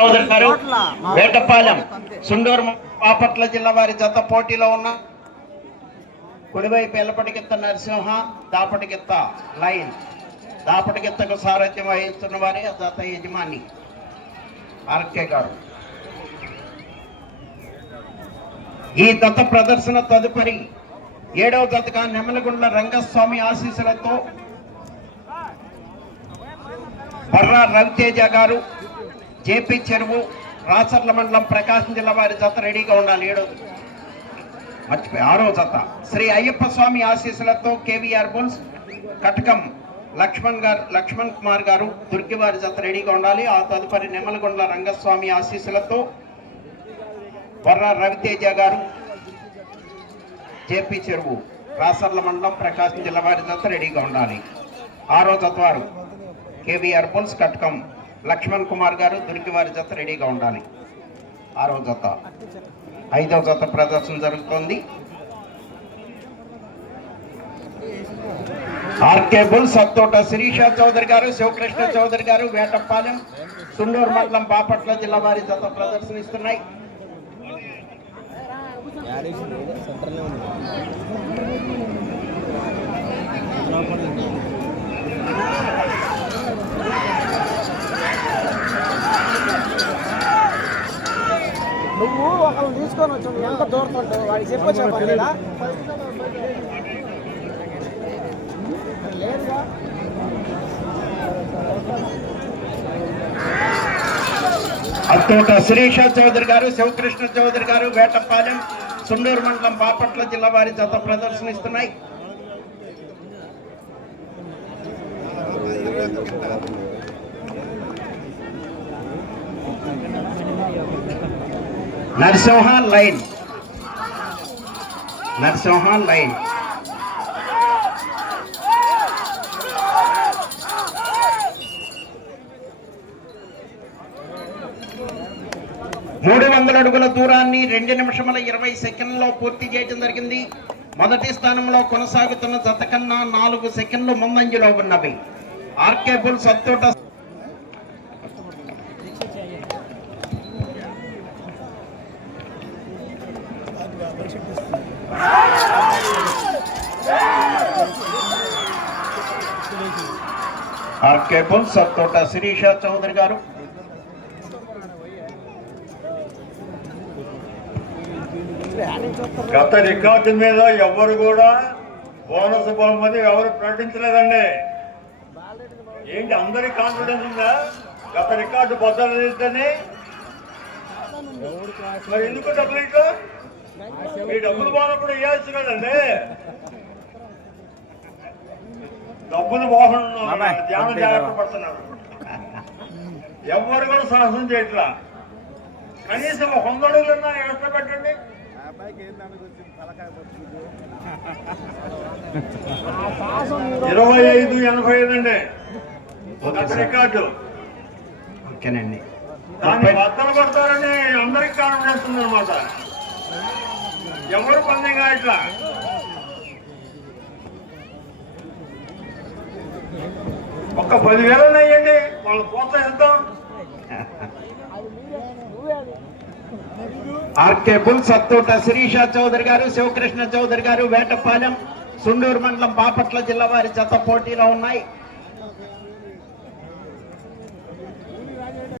చౌదరి గారు వేటపాలెం సుండూరు బాపట్ల జిల్లా వారి జత పోటీలో ఉన్న కుడివైపు ఎల్లపటికెత్త నరసింహ దాపటికెత్త లైన్ దాపటికెత్తకు సారథ్యం వహిస్తున్న వారి జత యజమాని ఆర్కే గారు. ఈ దత్త ప్రదర్శన తదుపరి ఏడవ దత్తగా నెమలగుండ్ల రంగస్వామి ఆశీస్సులతో బర్రా రవితేజ గారు జేపీ చెరువు రాచర్ల మండలం ప్రకాశం జిల్లా వారి జత రెడీగా ఉండాలి. ఏడో మర్చిపోయి ఆరో జత. శ్రీ అయ్యప్ప స్వామి ఆశీస్సులతో కేవీఆర్ బుల్స్ కటకం లక్ష్మణ్ గారు లక్ష్మణ్ కుమార్ గారు దుర్గివారి జత రెడీగా ఉండాలి. ఆ తదుపరి నెమలగొండ్ల రంగస్వామి ఆశీస్సులతో వర్ర రవితేజ గారు జేపీ చెరువు రాసర్ల మండలం ప్రకాశం జిల్లా వారి జత రెడీగా ఉండాలి. ఆరో జత వారు కేవీఆర్ బుల్స్ కట్కం లక్ష్మణ్ కుమార్ గారు దుర్గి వారి జత రెడీగా ఉండాలి. ఆరో జత. ఐదవ జత ప్రదర్శన జరుగుతోంది. ఆర్కే బుల్ సత్తోట శిరీష చౌదరి గారు శివకృష్ణ చౌదరి గారు వేటపాలెం సుండూరు మండలం బాపట్ల జిల్లా వారి జత ప్రదర్శనిస్తున్నాయి. నువ్వు ఒకళ్ళని తీసుకొని వచ్చావు ఎంత దూరతుంటావు వాడికి చెప్పొచ్చా పర్లేదా లేదుగా అత్తోట శిరీష చౌదరి గారు శివకృష్ణ చౌదరి గారు వేటపాలెం సుండూరు మండలం బాపట్ల జిల్లా వారి జత ప్రదర్శనిస్తున్నాయి. నరసింహ లైన్. నరసింహ లైన్. మూడు వందల అడుగుల దూరాన్ని రెండు నిమిషముల ఇరవై సెకండ్లో పూర్తి చేయడం జరిగింది. మొదటి స్థానంలో కొనసాగుతున్న జత కన్నా నాలుగు సెకండ్లు ముందంజలో ఉన్నవి. RK bull Sattota RK bull Sattota Shirisha Chaudhary గారు. గత రికార్డు మీద ఎవరు కూడా బోనస్ బహుమతి ఎవరు ప్రకటించలేదండి. ఏంటి అందరి కాన్ఫిడెన్స్ ఉందా? గత రికార్డు బద్దలని మరి ఎందుకు డబ్బులు ఇట్లా మీ డబ్బులు పోనప్పుడు ఇవ్వాల్సి కదండి డబ్బులు పోకుండా ధ్యానం జాగ్రత్త పడుతున్నారు. ఎవరు కూడా సాహసం చేయట్లా. కనీసం ఒక వంద అడుగులన్నా ఎక్స్ట్రా పెట్టండి. ఇరవై ఐదు ఎనభై ఐదు అండి. రికార్డు. ఓకేనండి. దాన్ని ముప్పై బద్దలు కొడతారని అందరికి కాన్ఫిడెన్స్ ఉందన్నమాట ఎవరు పందెంగా ఇట్లా? ఒక్క పదివేలు ఉన్నాయండి వాళ్ళు ప్రోత్సహిద్దాం ఆర్కే బుల్ సత్తోట శిరీష చౌదరి గారు శివకృష్ణ చౌదరి గారు వేటపాలెం సుండూరు మండలం బాపట్ల జిల్లా వారి జత పోటీలో ఉన్నాయి.